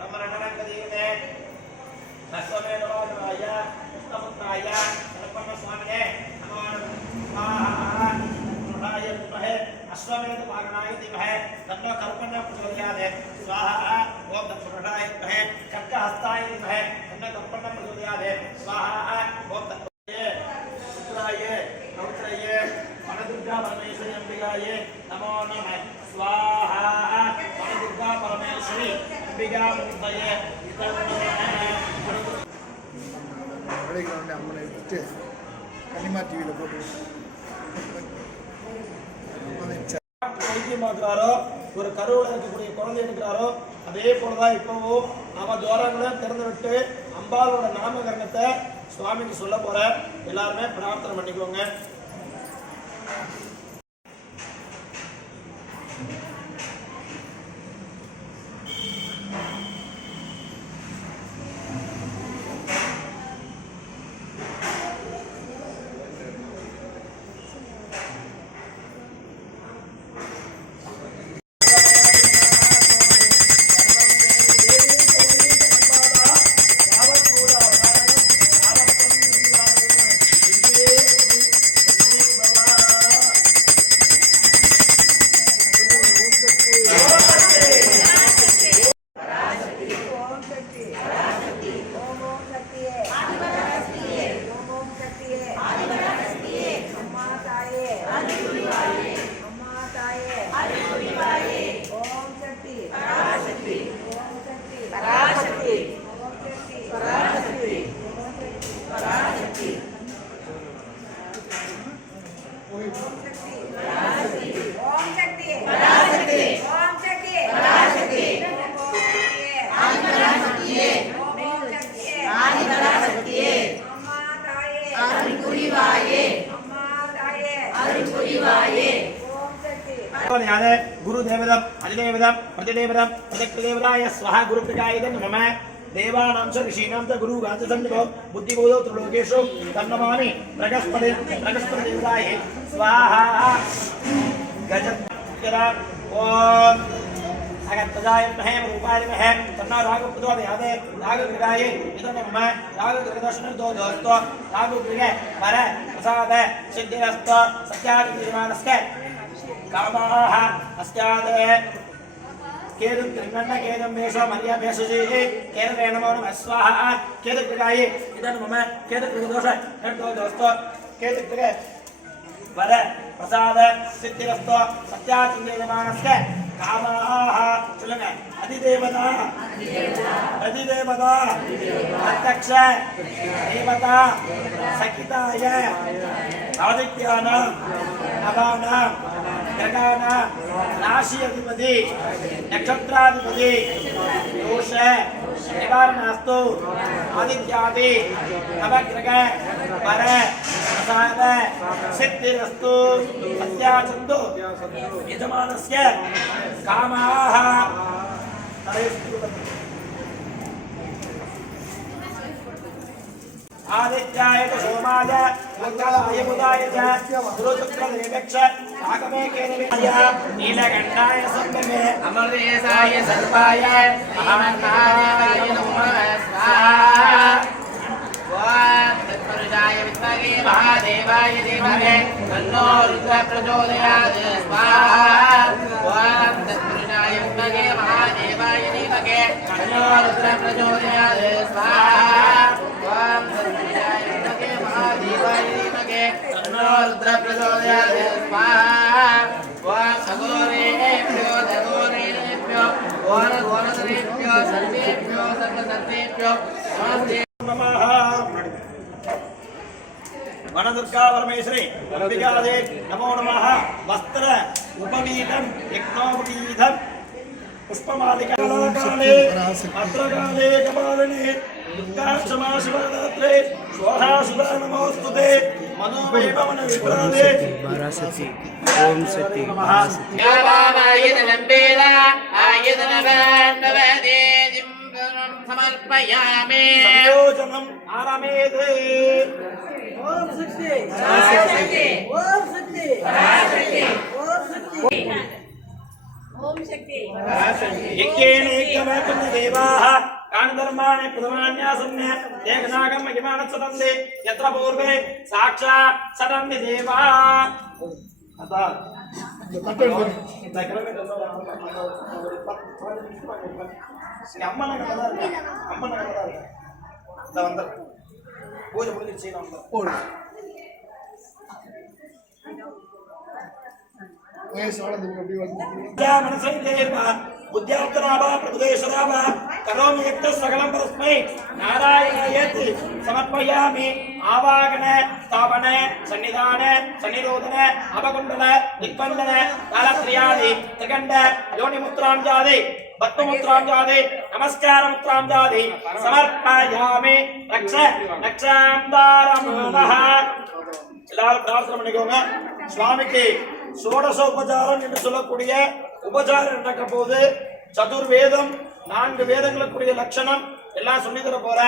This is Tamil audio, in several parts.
नमरणनकदीने अश्वमेधवाय पुष्पपुत्राय सर्पन्न स्वामिने नमो नमः स्वाहाय विद्महे अश्वमेधवागणाय धीमहि तन्नो कर्पण्य प्रचोदयात् स्वाहा ओम तत्पुरुषाय विद्महे खड्गहस्ताय धीमहि तन्नो कर्पण्य प्रचोदयात् स्वाहा ओम तत्पुरुषाय पुत्राय पौत्राय वनदुर्गा परमेश्वरी अंबिकाय नमो नमः स्वाहा वनदुर्गा परमेश्वरी अंबिका मूर्तये அம்மனை விட்டு கன்னிமா டிவியில் போட்டு வைத்தியமாக்குறாரோ ஒரு கருவில் இருக்கக்கூடிய குழந்தை எடுக்கிறாரோ அதே போலதான் இப்பவும் நம்ம துவாரங்களை திறந்து விட்டு அம்பாலோட நாமகரணத்தை சுவாமிக்கு சொல்ல போற எல்லாருமே பிரார்த்தனை பண்ணிக்கோங்க. गुरुदेवदम अधिदेवदम प्रतिदेवदम प्रतिदेवताय स्वाहा गुरुप्रजायते नमः देवानां च ऋषीणां च गुरु गात्रसंजो बुद्धिबोधो त्रिलोकेषु तन्नमामि प्रगस्पति देवताय स्वाहा गजरा ओम अगत्तजाय महे रूपाय महे तन्ना रागपुतो यादे रागगृगाय इदं नमः रागगृगदर्शन दो दोस्तो रागगृगे पर प्रसाद सिद्धिरस्तो सत्यादिमानस्के कामाः अस्यादे केदं त्रिगण्ण केदं मेषो मर्या मेषजी केदं नमो नमः स्वाहा केदं गृगाय इदं मम केदं गृगदोष हटो दोस्तो केदं गृगे वर प्रसाद सिद्धिरस्तो सत्यादिमानस्के कामाः चलने अधिदेवता प्रत्यक्ष देवता सकिताय आदित्यानां नवानां ग्रहाणां राशि अधिपति नक्षत्राधिपति दोष निवारणास्तु आदित्यादि नवग्रह वर प्रसाद सिद्धिरस्तु सत्याचन्दो यजमानस्य कामाः आदित्याय सोमाय मंगलाय बुधाय च गुरुशुक्रदेवेक्ष आगमे केनवेय नीलकण्ठाय संगमे अमरदेशाय सर्वाय महामन्ताय नमः स्वाहा ओम तत्पुरुषाय विद्महे महादेवाय धीमहि तन्नो रुद्रः प्रचोदयात् स्वाहा ओम तत्पुरुषाय विद्महे महादेवाय धीमहि तन्नो रुद्रः प्रचोदयात् स्वाहा ओम तत्पुरुषाय विद्महे महादेवाय धीमहि तन्नो रुद्रः प्रचोदयात् स्वाहा ओम अघोरेभ्यो दघोरेभ्यो घोरघोरधरेभ्यो सर्वेभ्यो सर्वसर्वेभ्यो नमः वनदुर्गा परमेश्वरी अंबिकादे नमो नमः वस्त्र उपवीतं यज्ञोपवीतं पुष्पमालिकाले भद्रकाले कपालिने दुर्गाक्षमा शिवरात्रे स्वाहा सुधा नमोस्तुते मनोवैभवन विप्रादे पराशक्ति ओम शक्ति यावायतनम्बेला आयतनवन्नवदे समर्पयामि संयोजनम् आरमेदे ओम शक्ति पराशक्ति ओम शक्ति पराशक्ति ओम शक्ति ओम शक्ति यज्ञेन एकमेकं देवाः कानधर्माणि प्रथमान्यासन्य एकनागं महिमानसदन्ते यत्र पूर्वे साक्षात् सदन्ति देवा अतः பூஜை முடிஞ்சிருச்சு समर्पयामि आवागन स्थापन सन्निधान सन्निरोधन अवकुंडल दिक्बंधन कालत्रियादि त्रिगंड योनि मुद्रांजादि भक्तमुद्रांजादि नमस्कार मुद्रांजादि समर्पयामि रक्ष रक्षांदारं नमः எல்லாரும் பிரார்த்தனை பண்ணிக்கோங்க சுவாமிக்கு சோடச உபசாரம் என்று சொல்லக்கூடிய உபசாரம் நடக்க போது சதுர்வேதம் 4 வேதங்களுக்குரிய லட்சணம் எல்லாம் சொல்லி தர போற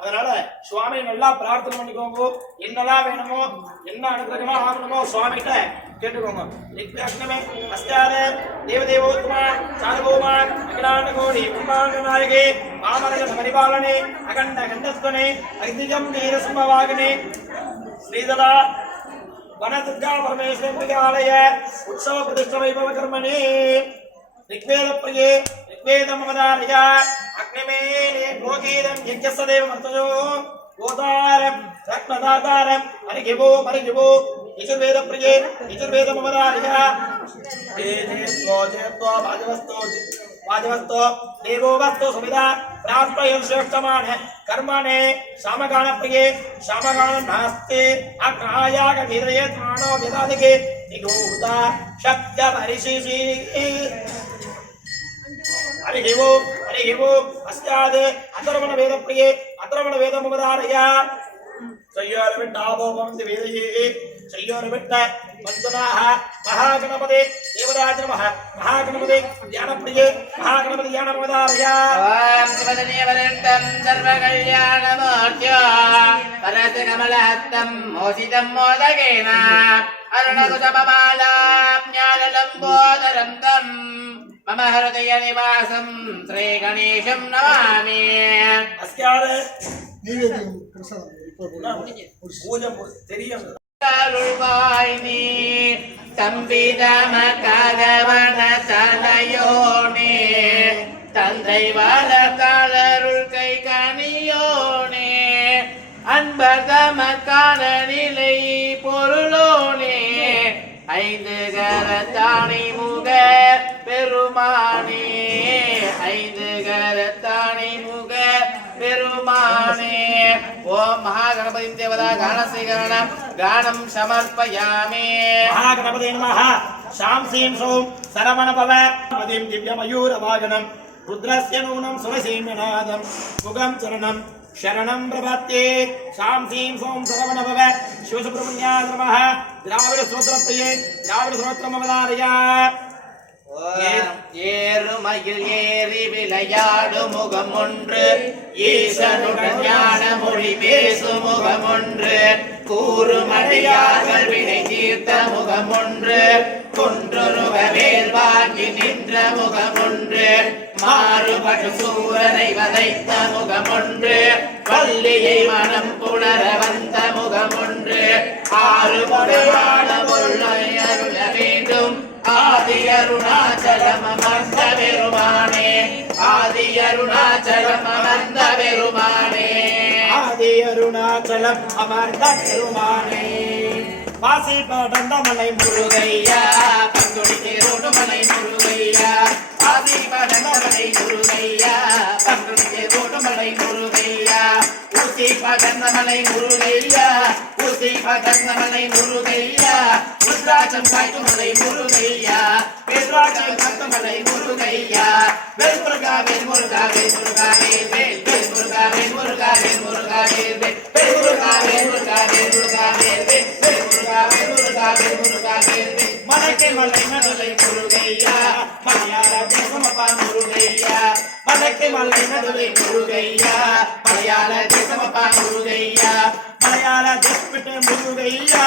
அதனால சுவாமி நல்லா பிரார்த்தனை பண்ணிக்கோங்க என்னெல்லாம் வேணுமோ என்ன அனுகிரகமா ஆகணுமோ சுவாமிகிட்ட கேட்டுக்கோங்க நித்யாக்னமே அஸ்தாரே தேவதேவோத்மா சாரகோமா அகிலாண்ட கோடி பிரம்மாண்ட நாயகே பாமரக பரிபாலனே அகண்ட கண்டஸ்வனே அகிதிகம் வீரசம்பவாகனே श्रीदला वनदुर्गा परमेश्वरी आलय उत्सव प्रतिष्ठा वैभव कर्मणि ऋग्वेद प्रिये ऋग्वेद ममदारय अग्निमेले गोगीरं यज्ञसदेव मर्तजो गोदारं रत्नदातारं हरिगिवो यजुर्वेद प्रिये यजुर्वेद ममदारय जयत्वा वाजवस्तो देवो वस्तो सुविधा प्राप्तयं श्रेष्ठमान कर्मणे सामगान प्रिये सामगान नास्ति अग्नायाग वीरयेत् मानो विदादिके निगूता शब्द परिशिषि हरिहिवो अस्यादे अथर्वण वेद प्रिये अथर्वण वेद मुमदारय सय्योरविट्टाभोमन्ति वेदये सय्योरविट्ट वन्दनाः महागणपते देवराज नमः महागणपते ध्यानप्रिये महागणपति ध्यानमुदारय ओम शिवदनीवरन्तं सर्वकल्याणमूर्त्या परतकमलहस्तं मोषितं मोदकेन अरुणकुसुममालां ज्ञानलम्बोदरं तं मम हृदयनिवासं श्रीगणेशं नमामि अस्यारे நைவேத்தியம் பிரசாதம் பூஜை தெரியும் அருள்வாய் நீ தம்பிதமகவன தலையோனே தந்தை வளர்த்தருள் கை கனியோனே அன்பதமக்கான நிலை பொருளோனே 5 கரத்தாணி முக பெருமானே 5 கரத்தாணி முக பெருமானே ஓம் மகாகணபதி தேவதா கானசீகரணம் கானம் சமர்ப்பயாமி महागणपते नमः शां सीं सौं सरवणभव मदिं दिव्यमयूर वागनं रुद्रस्य नूनं सुरसीम्यनादं मुगं चरणं शरणं प्रपद्ये शां सीं सौं सरवणभव शिवसुब्रह्मण्याय नमः द्राविड स्तोत्रप्रिये द्राविड स्तोत्रमवदारय ஏறுமயில் ஏறி விளையாடு முகம் ஒன்று ஈசனுடன் ஞான மொழி பேசு முகம் ஒன்று கூறுமடியார்கள் வினை தீர்த்த முகம் ஒன்று கொன்றொருவ வேல் வாங்கி நின்ற முகம் ஒன்று மாறுபடு சூரனை வதைத்த முகம் ஒன்று வள்ளியை மனம் புணர வந்த முகம் ஒன்று ஆறுபடையான பொருளை அருள வேண்டும் ஆதி அருணாச்சலம் அமர்ந்த பெருமானே ஆதி அருணாச்சலம் அமர்ந்த பெருமானே ஆதி அருணாச்சலம் அமர்ந்த பெருமானே வாசி படர்ந்த மலை முருகையா பங்குடி தேரோடு மலை முருகையா ஆதி படர்ந்த மலை முருகையா பங்குடி தேரோடு மலை முருகையா ஊசி படர்ந்த மலை முருகையா ஊசி படர்ந்த மலை முருகையா ருத்ராட்சம் காய்க்கும் மலை முருகையா வேல்ராட்சம் காய்க்கும் மலை முருகையா வேல் முருகா வேல் முருகா வேல் முருகா வேல் வேல் வேல் முருகா வேல் முருகா வேல் முருகா வேல் வேல் வேல் முருகா வேல் முருகா வேல் முருகா வேல் வேல் வேல் முருகா வேல் முருகா வேல் முருகா வேல் வேல் மலைக்கு மலை மலை முருகையா மலையாள தேசமப்பா முருகையா மலைக்கு மலைக்கு மலை நடுவே முருகையா மலையாள தேசமப்பா முருகையா மலையாள தேசமிட்டு முருகையா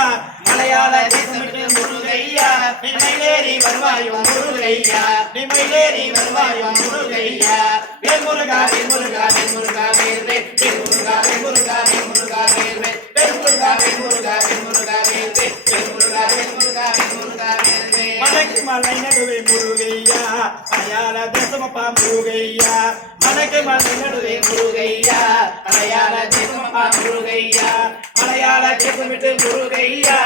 மலையாள தேசமிட்டு முருகையா நிமையிலேறி வருவாயோ முருகையா நிமையிலேறி வருவாயோ முருகையா வேல் முருகா வேல் முருகா வேல் முருகா வேல் வேல் வேல் முருகா வேல் முருகா வேல் முருகா வேல் வேல் வேல் முருகா வேல் முருகா வேல் முருகா வேல் வேல் வேல் முருகா வேல் முருகா வேல் முருகா வேல் வேல் மலைக்கு மலை நடுவே முருகையா மலையாள தேசமப்பா முருகையா மலைக்கு மலை நடுவே முருகையா மலையாள தேசமப்பா முருகையா மலையாள தேசமிட்டு முருகையா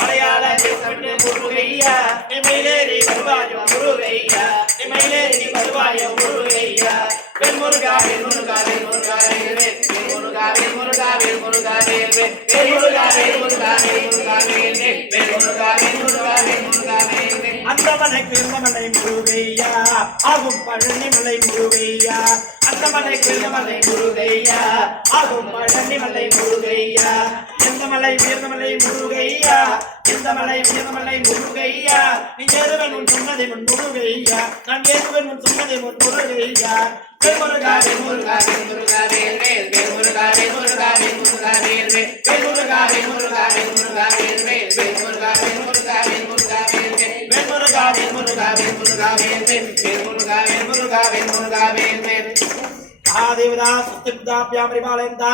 மலையாள தேசமிட்டு முருகையா நிமையிலேறி வருவாயோ முருகையா நிமையிலேறி வருவாயோ முருகையா வேல் முருகா வேல் முருகா வேல் முருகா வேல் வேல் வேல் முருகா வேல் முருகா வேல் முருகா வேல் வேல் வேல் முருகா வேல் முருகா வேல் முருகா வேல் வேல் வேல் முருகா வேல் முருகா வேல் முருகா வேல் வேல் அந்த மலைக்கு மலை முருகையா ஆகும் பழனி மலை முருகையா அந்த மலைக்கு மலை முருகையா ஆகும் பழனி மலை முருகையா எந்த மலை வீரமலை முருகையா எந்த மலை வீரமலை முருகையா நீ ஏறுவன் உன் சொன்னதை முன் முருகையா நான் ஏறுவன் உன் சொன்னதை முன் முருகையா வேல் முருகா வேல் முருகா வேல் முருகா வேல் வேல் வேல் முருகா வேல் முருகா வேல் முருகா வேல் வேல் வேல் முருகா வேல் முருகா வேல் முருகா வேல் வேல் வேல் முருகா வேல் முருகா வேல் முருகா வேல் வேல் வேல் முருகா வேல் முருகா வேல் முருகா வேல் வேல் வேல் முருகா வேல் முருகா வேல் முருகா வேல் வேல் महादेवदा सत्यपिताभ्यां परिपालयन्ता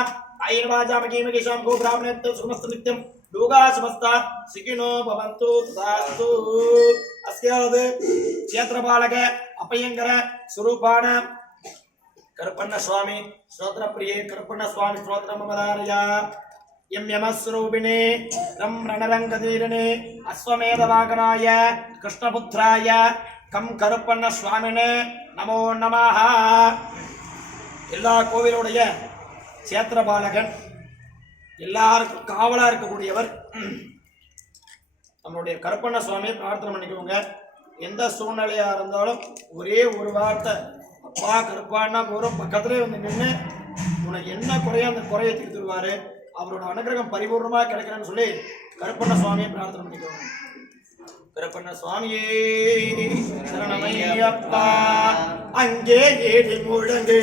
आयुर्वाजामकीमकी शम्भो ब्राह्मणत्व सुमस्तु नित्यं लोका समस्ता सुखिनो भवन्तु तथास्तु अस्याद् क्षेत्रपालक अपयंकर स्वरूपाण कर्पण्ण स्वामी स्तोत्र प्रिय कर्पण्ण स्वामी स्तोत्र ममदारया यम यमस्वरूपिणे नं रणरंगधीरणे अश्वमेधवागनाय कृष्णपुत्राय कम कर्पण्ण स्वामिने नमो नमः எல்லா கோவிலுடைய சேத்திரபாலகன் எல்லாருக்கும் காவலா இருக்கக்கூடியவர் நம்மளுடைய கருப்பண்ண சுவாமியை பிரார்த்தனை பண்ணிக்கோங்க. எந்த சூழ்நிலையா இருந்தாலும் ஒரே ஒரு வார்த்தை அப்பா கருப்பான்னா போறோம் பக்கத்திலே வந்து நின்று உனக்கு என்ன குறையோ அந்த குறையை தீர்த்துருவாரு. அவரோட அனுகிரகம் பரிபூர்ணமா கிடைக்கிறேன்னு சொல்லி கருப்பண்ண சுவாமியை பிரார்த்தனை பண்ணிக்கோங்க. கருப்பண்ண சுவாமியே சரணமையப்பா அங்கே ஏடி முழங்கு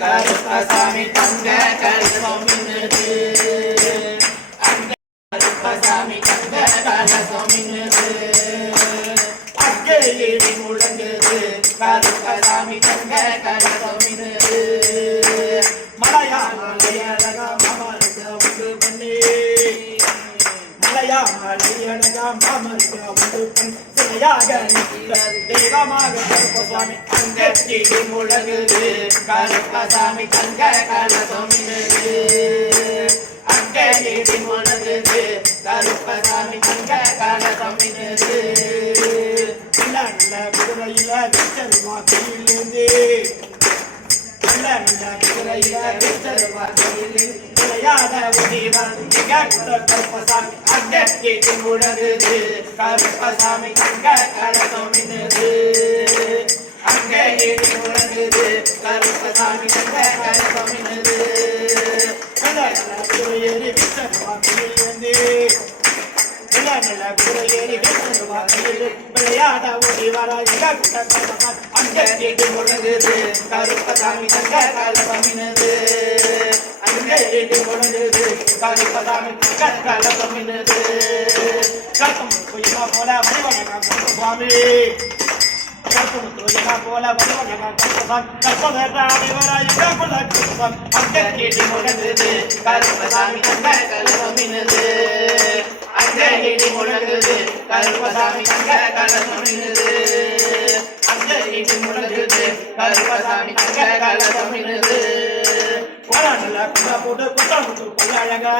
கருப்பசாமி தங்க கலசமினது கருப்பசாமி தங்க கலசமினது அங்கே ஏடி முழங்குது கருப்பசாமி தங்க கலசமினது மலையா மலையழகா மாமருக உண்டு பண்ணி மலையா மலையழகா மாமருக உண்டு பண்ணி சிலையாக தெய்வமாக கருப்பசாமி அங்கே இடி முழங்குது கருப்பசாமி தங்க கலசமினது அங்கே இடி முழங்குது கருப்பசாமி தங்க கலசமினது நல்ல குதிரையில வெச்சருமா கையிலேந்து நல்ல குதிரையில வெச்சருமா கையிலேந்து விளையாட உதவிவர் கருப்பசாமி அங்கே இடி முழங்குது கருப்பசாமி தங்க கலசமினது அங்கே இடி முழங்குது கருப்பசாமி தங்க கலசமினது குதிரையேறி வெச்சருமா கையிலேந்து குதிரையேறி வெச்சருமா கையிலேந்து விளையாட உதவிவர் கருப்பசாமி அங்கே இடி முழங்குது கருப்பசாமி தங்க கலசமினது அங்கே இடி முழங்குது கருப்பசாமி தங்க கலசமினது கருப்பமுத்துயமா போல வடிவனகம் சுவாமி கருப்பமுத்துயமா போல வடிவனகம் கருப்பசாமி கற்பவேட்டாடி வராய் கருப்பசாமி அங்கே இடி முழங்குது கருப்பசாமி தங்க கலசமினது அங்கே இடி முழங்குது கருப்பசாமி தங்க கலசமினது அங்கே இடி முழங்குது கருப்பசாமி தங்க கலசமினது கோணல குண்ட போட்டு குத்தமுத்து கொள்ளழகா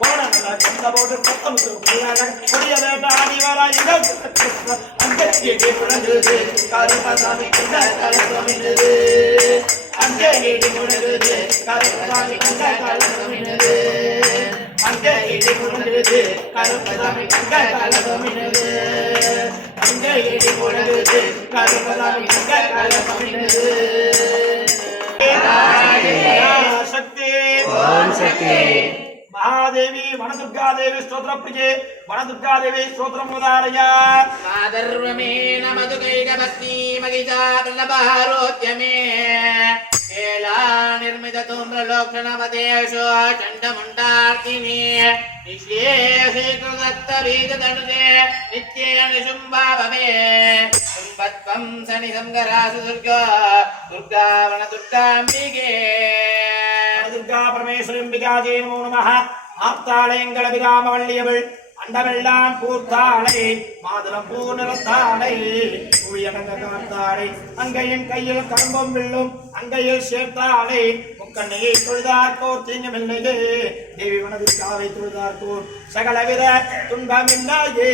கோணல குண்ட போட்டு குத்தமுத்து கொள்ளழகா கொடிய வேட்டாடி வராய் அங்கே இடி முழங்குது கருப்பசாமி தங்க கலசமினது அங்கே இடி முழங்குது கருப்பசாமி தங்க கலசமினது அங்கே இடி முழங்குது கருப்பசாமி தங்க கலசமினது அங்கே இடி முழங்குது கருப்பசாமி தங்க கலசமினது சக்தி ஓம் சக்தி महादेवी वनदुर्गादेवी स्तोत्रप्रिये वनदुर्गादेवी स्तोत्रमुदारय माधर्वमेन मधुकैकपत्नी महिषा प्रणभारोद्यमे एला निर्मिततुम्रलोक्षणपदेषु चण्डमुण्डार्किनी निश्येषीकृतत्तबीजतनुजे नित्ये निशुम्भाभवे शुम्भत्वं शनिसंगरासु दुर्गा वनदुर्गाम्बिके दुर्गा परमेश्वरम्बिकायै नमो नमः ஆப்தாளையங்கள விராமவள்ளியவள் அண்டவெல்லாம் பூர்த்தாளை மாதுளம் பூநிறத்தாளை புவியடங்க காத்தாளை அங்கையின் கையில் கரும்பும் வில்லும் அங்கையில் சேர்த்தாளை முக்கண்ணையை தொழுதார்கோர் தீங்கமில்லையே தேவி வனதுர்காவை தொழுதார்கோர் சகலவித துன்பமில்லையே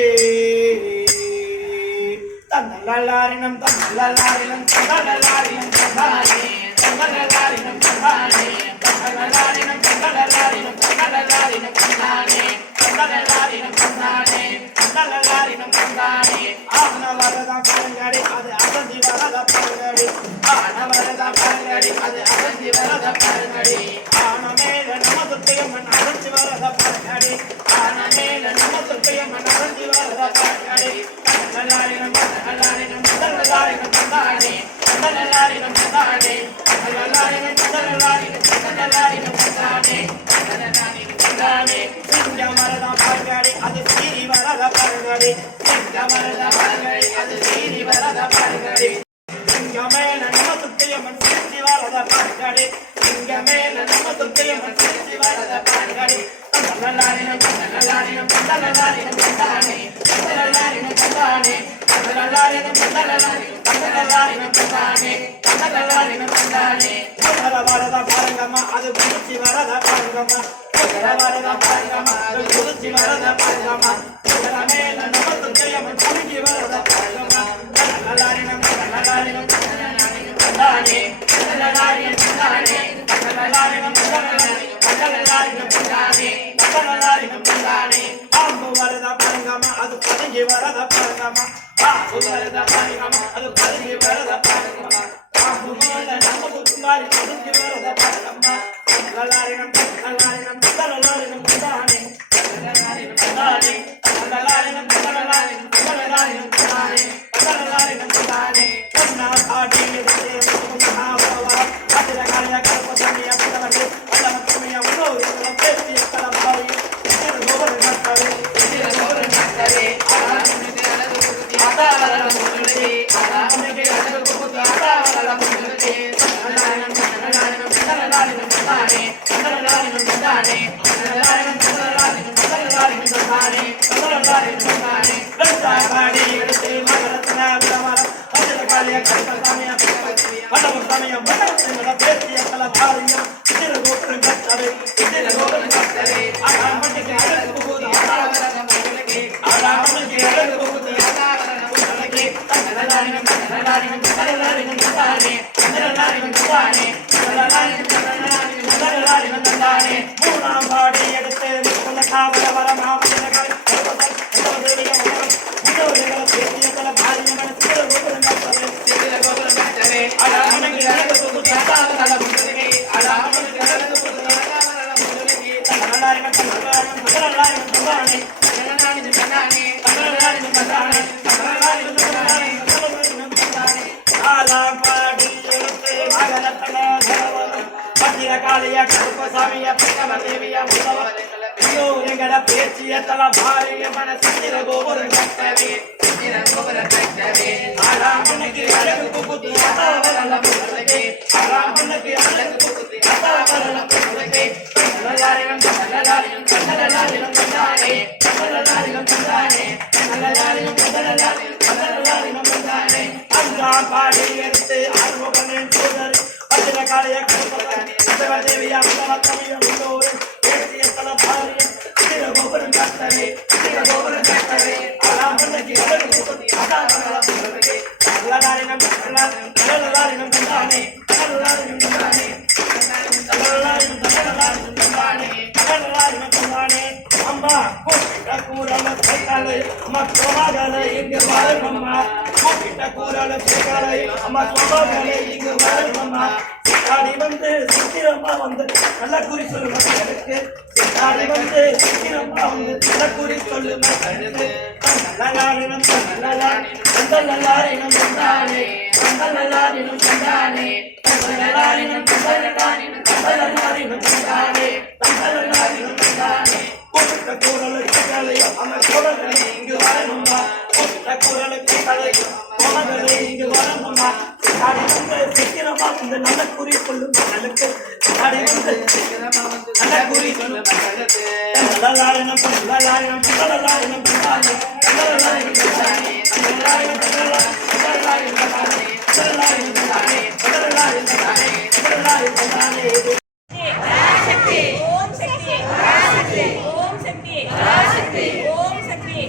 தன்னல்லாரினம் தன்னல்லாரினம் தன்னல்லாரினம் தன்னானே தன்னல்லாரினம் தன்னானே தன்னல்லாரினம் தன்னல்லாரினம் தன்னல்லாரினம் தன்னானே தன்னல்லாரினம் தன்னானே தன்னல்லாரினம் தன்னானே ஆனவரதா பரங்கடி அது அசந்தி வரத பரங்கடி ஆனவரதா பரங்கடி அது அசந்தி வரத பரங்கடி ஆனமேல நமதுத்தையம்மன் அசந்தி வரத பரங்கடி ஆனமேல நமதுத்தையம்மன் அசந்தி வரத பரங்கடி தன்னல்லாரினம் தன்னல்லாரினம் தன்னல்லாரினம் தன்னானே தன்னல்லாரினம் தன்னானே தன்னல்லாரினம் தன்னல்லாரினம் தன்னல்லாரினம் தன்னானே தன்னல்லாரினம் தன்னானே சிங்கமரத பரங்கடி அது சீரி வரத பரங்கடி சிங்கமரத பரங்கடி அது சீரி வரத பரங்கடி சிங்கமேல நமதுத்தையம்மன் சீரி வரத பரங்கடி சிங்கமேல நமதுத்தையம்மன் சீரி வரத பரங்கடி தன்னல்லாரினம் தன்னல்லாரினம் தன்னல்லாரினம் தன்னானே தன்னல்லாரினம் தன்னானே தன்னல்லாரினம் தன்னல்லாரினம் தன்னல்லாரினம் தன்னானே தன்னல்லாரினம் தன்னானே வரத பரங்கம்மா அது புதுச்சி வரத பரங்கம்மா வரத பரங்கம்மா அது புதுச்சி வரத பரங்கம்மா மேல நமதுத்தையம்மன் சீரி வரத பரங்கம்மா தன்னல்லாரினம் தன்னல்லாரினம் தன்னல்லாரினம் தன்னானே தன்னல்லாரினம் தன்னானே தன்னல்லாரினம் தன்னல்லாரினம் தன்னல்லாரினம் தன்னானே தன்னல்லாரினம் தன்னானே பாம்பு வரத பரங்கம்மா அது பதுங்கி வரத பரங்கம்மா பாம்பு வரத பரங்கம்மா அது பதுங்கி வரத பரங்கம்மா பாம்பு மேல நமது குமாரி பதுங்கி வரத பரங்கம்மா தன்னல்லாரினம் தன்னல்லாரினம் தன்னல்லாரினம் தன்னானே தன்னல்லாரினம் தன்னானே தன்னல்லாரினம் தன்னல்லாரினம் தன்னல்லாரினம் தன்னானே தன்னல்லாரினம் தன்னானே பொன்னா ஆடி எடுத்தே மகாபவா அதிரகாய கல்பசமிய புதவரே அலமத்துமிய உனோரி பேசிய கலபாரி கோபர் நட்டரே கோபர் நட்டரே ஆராமிகே அழகு குதி ஆதாரல முருகே ஆராமிகே அழகு குதி ஆதாரல முருகே தன்னல்லாரினம் தன்னல்லாரினம் தன்னல்லாரினம் தன்னானே தன்னல்லாரினம் தன்னானே தன்னல்லாரினம் தன்னல்லாரினம் தன்னல்லாரினம் தன்னானே தன்னல்லாரினம் தன்னானே வெள்ளாடி எடுத்தே மகரத்ன விரமர அதிரகாய கல்பசமிய அலமத்துமிய மகரத்ன பேசிய கலபாரியம் கோபர் நட்டரே கோபர் நட்டரே ஆராமிகே அழகு குதி ஆதாரல முருகே ஆராமிகே அழகு குதி ஆதாரல முருகே தன்னல்லாரினம் தன்னல்லாரினம் தன்னல்லாரினம் தன்னானே தன்னல்லாரினம் தன்னானே தன்னல்லாரினம் தன்னல்லாரினம் தன்னல்லாரினம் தன்னானே மூணாம் பாடி எடுத்து முக்குல காவல வர மாமதிரகாய் கல்பசம் தேவிய மகரம் முன்னோரிகள பேசிய கலபாரியம் கோபர் நட்டரே ஆராமிகே அழகு குதி ஆதாரல முருகே ஆராமிகே அழகு குதி ஆதாரல முருகே தன்னல்லாரினம் தன்னல்லாரினம் தன்னல்லாரினம் தன்னானே தன்னல்லாரினம் தன்னானே தன்னல்லாரினம் தன்னானே தன்னல்லாரினம் தன்னானே தன்னல்லாரினம் தன்னானே ஆலாம் பாடி எடுத்து மகரத்ன தரவரம் பத்திரகாளிய கருப்பசாமிய பக்கவ தேவிய உதவ எங்கட பேச்சிய தலபாரிய மனசித்திர கோபுரம் கட்டவே கோபுரம் கட்டவே ஆராமனுக்கு அழகு குகுத்தி அதாவரல முருகே ஆராமனுக்கு அழகு குகுத்தி அதாவரல முருகே தன்னல்லாரினம் தன்னல்லாரினம் தன்னல்லாரினம் தன்னானே தன்னல்லாரினம் தன்னானே தன்னல்லாரினம் தன்னல்லாரினம் தன்னல்லாரினம் தன்னானே அஞ்சாம் பாடி எடுத்து ஆறுமுகனின் தூதர் பத்திரகாளிய கருப்பசாமி தேவியா உலகத்தமிழ உள்ளோரு பேசிய தலபாரியம் கோபுரம் கட்டவே கோபுரம் கட்டவே ஆராமனுக்கு அழகு குகுத்தி அதாவரல முருகே தன்னல்லாரினம் தன்னல்லாரினம் தன்னல்லாரினம் தன்னானே தன்னல்லாரினம் தன்னானே தன்னல்லாரினம் தன்னல்லாரினம் தன்னானே தன்னல்லாரினம் தன்னானே அம்மா கூப்பிட்ட கூறல கேட்கலை அம்மா சோமாகலை இங்கு வரும் அம்மா கூப்பிட்ட கூறல கேட்கலை அம்மா சோமாகலை இங்கு வரும் அம்மா சித்தாடி வந்து சித்திரம்மா வந்து நல்ல குறி சொல்லுவாங்க எனக்கு நாடி வந்து சீக்கிரமா வந்து தலக்குறி சொல்லுமா கழுத்து நல்லாரினம் நல்லாரினம் நல்லாரே நல்லாரினம் நல்லாரே நல்லாரினம் நல்லாரினம் நல்லாரே நல்லாரினம் நல்லாரே கூட்ட குரலுக்கு தலையும் அந்த குரல்களை இங்கு வரணுமா கூட்ட குரலுக்கு தலையும் குரல்களை இங்கு வரணுமா நாடி வந்து சீக்கிரமா வந்து நல்ல குறி சொல்லும் மக்களுக்கு நாடி வந்து நல்ல குறி சொல்லும் மக்களுக்கு நல்லாரினம் நல்லாரினம் நல்லாரினம் நல்லாரே நல்லாரினம் நல்லாரே நல்லாரினம் நல்லாரினம் நல்லாரினம் நல்லாரினம் நல்லாரினம் நல்லாரே शक्ति ओम शक्ति ओम शक्ति ओम शक्ति